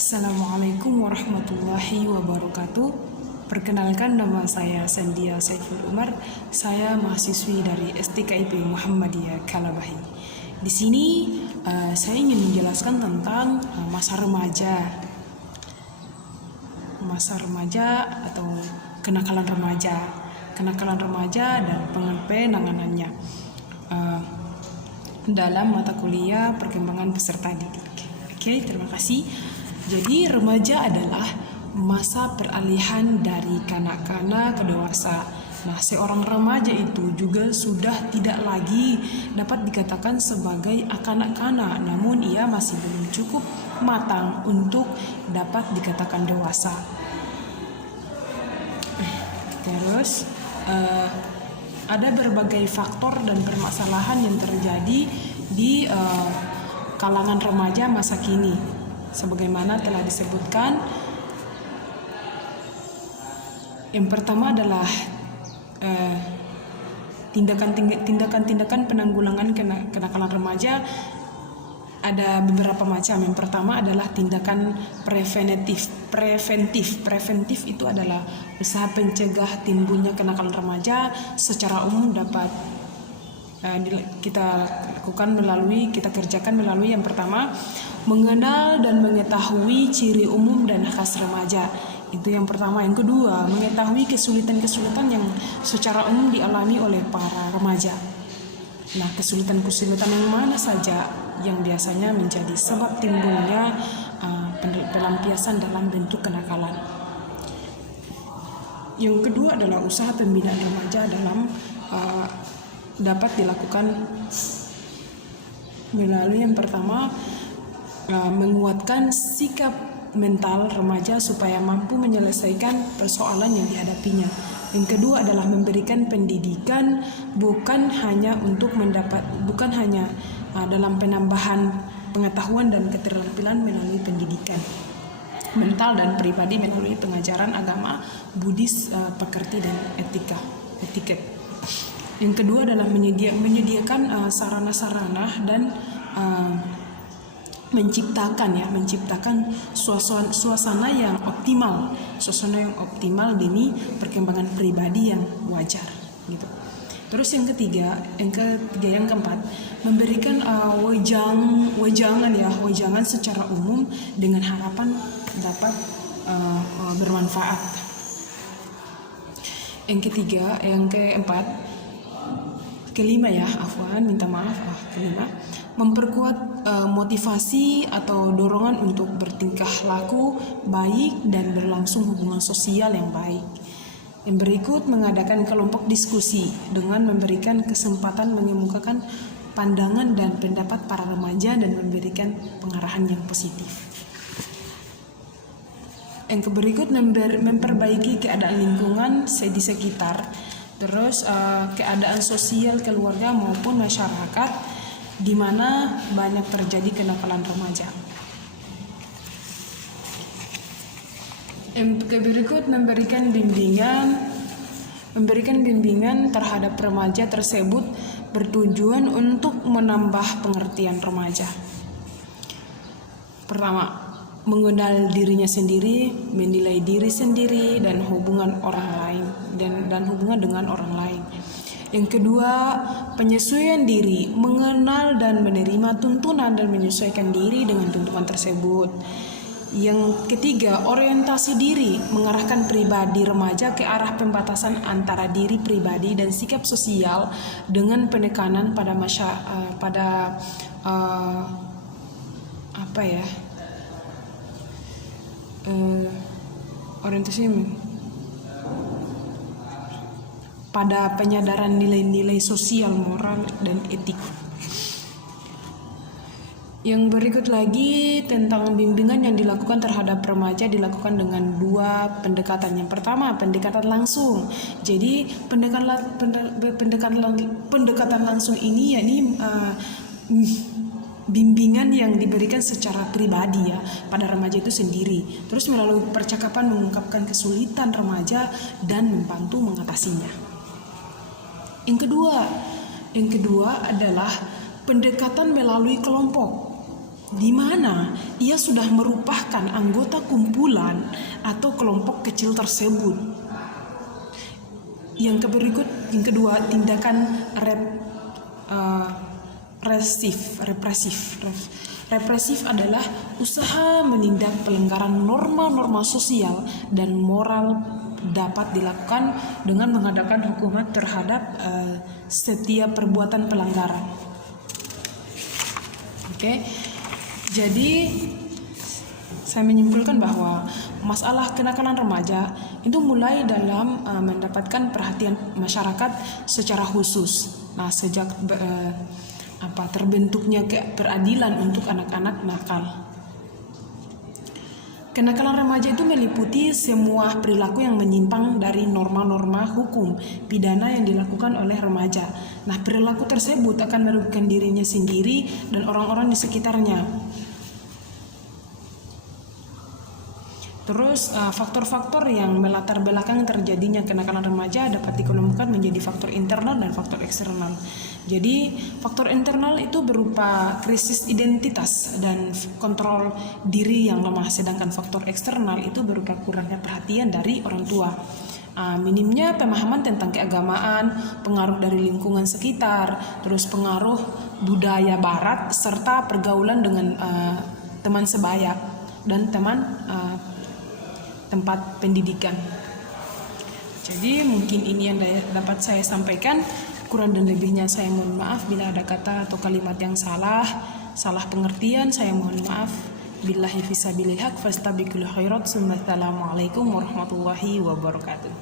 Assalamualaikum warahmatullahi wabarakatuh. Perkenalkan, nama saya Sandia Saiful Umar. Saya mahasiswi dari STKIP Muhammadiyah Kalabahi. Di sini saya ingin menjelaskan tentang masa remaja atau kenakalan remaja dan penanganannya dalam mata kuliah perkembangan peserta didik. Oke, terima kasih. Jadi remaja adalah masa peralihan dari kanak-kanak ke dewasa. Nah, seorang remaja itu juga sudah tidak lagi dapat dikatakan sebagai kanak-kanak, namun ia masih belum cukup matang untuk dapat dikatakan dewasa. Terus ada berbagai faktor dan permasalahan yang terjadi di kalangan remaja masa kini. Sebagaimana telah disebutkan, yang pertama adalah tindakan penanggulangan kenakalan remaja. Ada beberapa macam. Yang pertama adalah tindakan preventif. Preventif itu adalah usaha pencegah timbulnya kenakalan remaja. Secara umum dapat kita kerjakan melalui yang pertama, mengenal dan mengetahui ciri umum dan khas remaja. Itu yang pertama. Yang kedua, mengetahui kesulitan-kesulitan yang secara umum dialami oleh para remaja. Nah, kesulitan-kesulitan yang mana saja yang biasanya menjadi sebab timbulnya pelampiasan dalam bentuk kenakalan. Yang kedua adalah usaha pembinaan remaja dapat dilakukan melalui yang pertama, menguatkan sikap mental remaja supaya mampu menyelesaikan persoalan yang dihadapinya. Yang kedua adalah memberikan pendidikan bukan hanya dalam penambahan pengetahuan dan keterampilan melalui pendidikan mental dan pribadi melalui pengajaran agama, Buddhis, pekerti dan etiket. Yang kedua adalah menyediakan sarana-sarana dan menciptakan suasana yang optimal demi perkembangan pribadi yang wajar gitu. Terus yang keempat, memberikan wejangan secara umum dengan harapan dapat bermanfaat. Kelima, memperkuat motivasi atau dorongan untuk bertingkah laku baik dan berlangsung hubungan sosial yang baik. Yang berikut, mengadakan kelompok diskusi dengan memberikan kesempatan mengemukakan pandangan dan pendapat para remaja dan memberikan pengarahan yang positif. Yang berikut, memperbaiki keadaan lingkungan di sekitar, terus keadaan sosial keluarga maupun masyarakat di mana banyak terjadi kenakalan remaja. Yang berikut, memberikan bimbingan terhadap remaja tersebut bertujuan untuk menambah pengertian remaja. Pertama, mengenal dirinya sendiri, menilai diri sendiri dan hubungan dengan orang lain. Yang kedua, penyesuaian diri, mengenal dan menerima tuntunan dan menyesuaikan diri dengan tuntunan tersebut. Yang ketiga, orientasi diri, mengarahkan pribadi remaja ke arah pembatasan antara diri pribadi dan sikap sosial dengan penekanan pada pada penyadaran nilai-nilai sosial, moral, dan etik. Yang berikut lagi tentang bimbingan yang dilakukan terhadap remaja dilakukan dengan dua pendekatan. Yang pertama, pendekatan langsung. Jadi pendekatan langsung ini bimbingan yang diberikan secara pribadi pada remaja itu sendiri. Terus melalui percakapan mengungkapkan kesulitan remaja dan membantu mengatasinya. Yang kedua adalah pendekatan melalui kelompok. di mana ia sudah merupakan anggota kumpulan atau kelompok kecil tersebut. Yang kedua, tindakan represif adalah usaha menindak pelanggaran norma-norma sosial dan moral dapat dilakukan dengan mengadakan hukuman terhadap setiap perbuatan pelanggaran. Oke. Jadi saya menyimpulkan bahwa masalah kenakalan remaja itu mulai dalam mendapatkan perhatian masyarakat secara khusus. Nah, sejak terbentuknya peradilan untuk anak-anak nakal. Kenakalan remaja itu meliputi semua perilaku yang menyimpang dari norma-norma hukum pidana yang dilakukan oleh remaja. Nah, perilaku tersebut akan merugikan dirinya sendiri dan orang-orang di sekitarnya. Terus faktor-faktor yang melatar belakang terjadinya kenakalan remaja dapat dikelompokkan menjadi faktor internal dan faktor eksternal. Jadi faktor internal itu berupa krisis identitas dan kontrol diri yang lemah, sedangkan faktor eksternal itu berupa kurangnya perhatian dari orang tua. Minimnya pemahaman tentang keagamaan, pengaruh dari lingkungan sekitar, terus pengaruh budaya barat, serta pergaulan dengan teman sebaya dan tempat pendidikan. Jadi mungkin ini yang dapat saya sampaikan. Kurang dan lebihnya saya mohon maaf bila ada kata atau kalimat yang salah pengertian, saya mohon maaf. Billahi fisabilil haq fastabiqul khairat. Assalamualaikum warahmatullahi wabarakatuh.